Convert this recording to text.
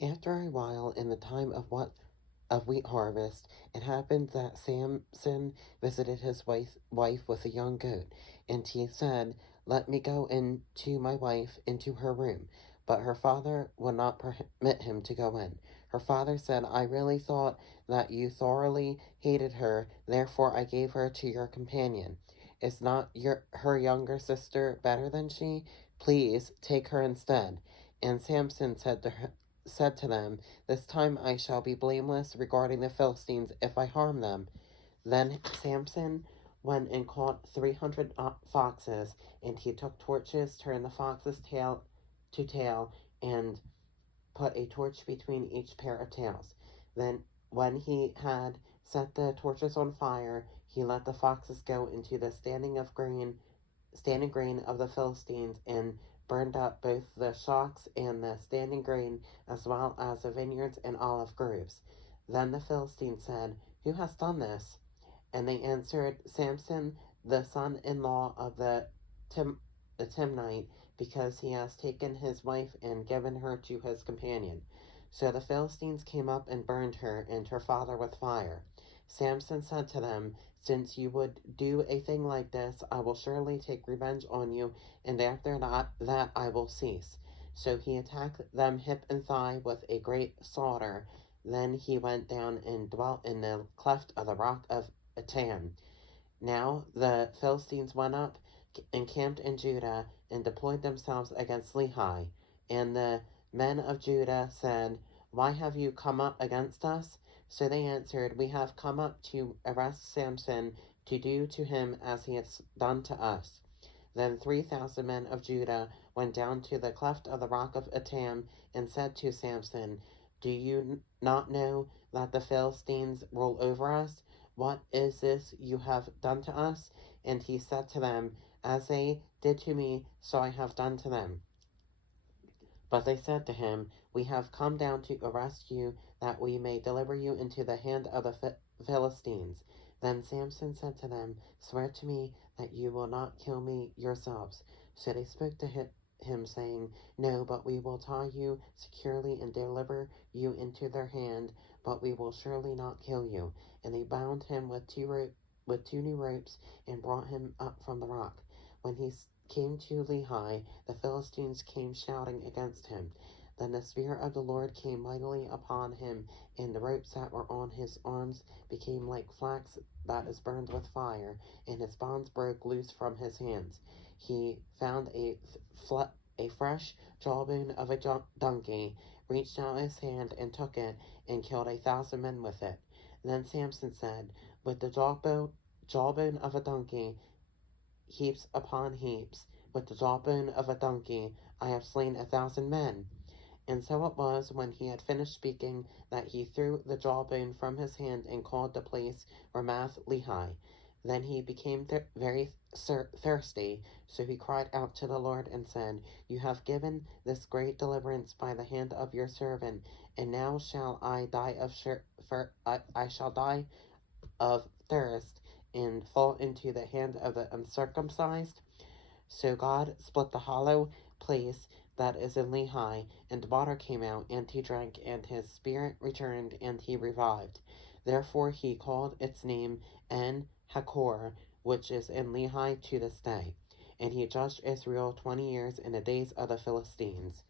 After a while, in the time of wheat harvest, it happened that Samson visited his wife with a young goat, and he said, "Let me go in to my wife into her room." But her father would not permit him to go in. Her father said, "I really thought that you thoroughly hated her, therefore I gave her to your companion. Is not her younger sister better than she? Please take her instead." And Samson said to them, "This time I shall be blameless regarding the Philistines if I harm them." Then Samson went and caught 300 foxes, and he took torches, turned the fox's tail to tail, and put a torch between each pair of tails. Then, when he had set the torches on fire, he let the foxes go into the standing grain of the Philistines, and burned up both the shocks and the standing grain, as well as the vineyards and olive groves. Then the Philistines said, "Who has done this?" And they answered, "Samson, the son-in-law of the Timnite, because he has taken his wife and given her to his companion." So the Philistines came up and burned her and her father with fire. Samson said to them, "Since you would do a thing like this, I will surely take revenge on you, and after that I will cease." So he attacked them hip and thigh with a great slaughter. Then he went down and dwelt in the cleft of the rock of Etam. Now the Philistines went up, encamped in Judah, and deployed themselves against Lehi. And the men of Judah said, "Why have you come up against us?" So they answered, "We have come up to arrest Samson, to do to him as he has done to us." Then 3,000 men of Judah went down to the cleft of the rock of Etam and said to Samson, "Do you not know that the Philistines rule over us? What is this you have done to us?" And he said to them, "As they did to me, so I have done to them." But they said to him, "We have come down to arrest you, that we may deliver you into the hand of the Philistines." Then Samson said to them, "Swear to me that you will not kill me yourselves." So they spoke to him, saying, "No, but we will tie you securely and deliver you into their hand, but we will surely not kill you." And they bound him with two new ropes and brought him up from the rock. When he came to Lehi, the Philistines came shouting against him. Then the Spirit of the Lord came mightily upon him, and the ropes that were on his arms became like flax that is burned with fire, and his bonds broke loose from his hands. He found a fresh jawbone of a donkey, reached out his hand and took it, and killed 1,000 men with it. Then Samson said, "With the jawbone of a donkey, heaps upon heaps, with the jawbone of a donkey, I have slain 1,000 men." And so it was, when he had finished speaking, that he threw the jawbone from his hand and called the place Ramath Lehi. Then he became very thirsty, so he cried out to the Lord and said, "You have given this great deliverance by the hand of your servant, and now shall I die I shall die of thirst and fall into the hand of the uncircumcised." So God split the hollow place that is in Lehi, and water came out, and he drank, and his spirit returned, and he revived. Therefore he called its name En Hakor, which is in Lehi to this day. And he judged Israel 20 years in the days of the Philistines.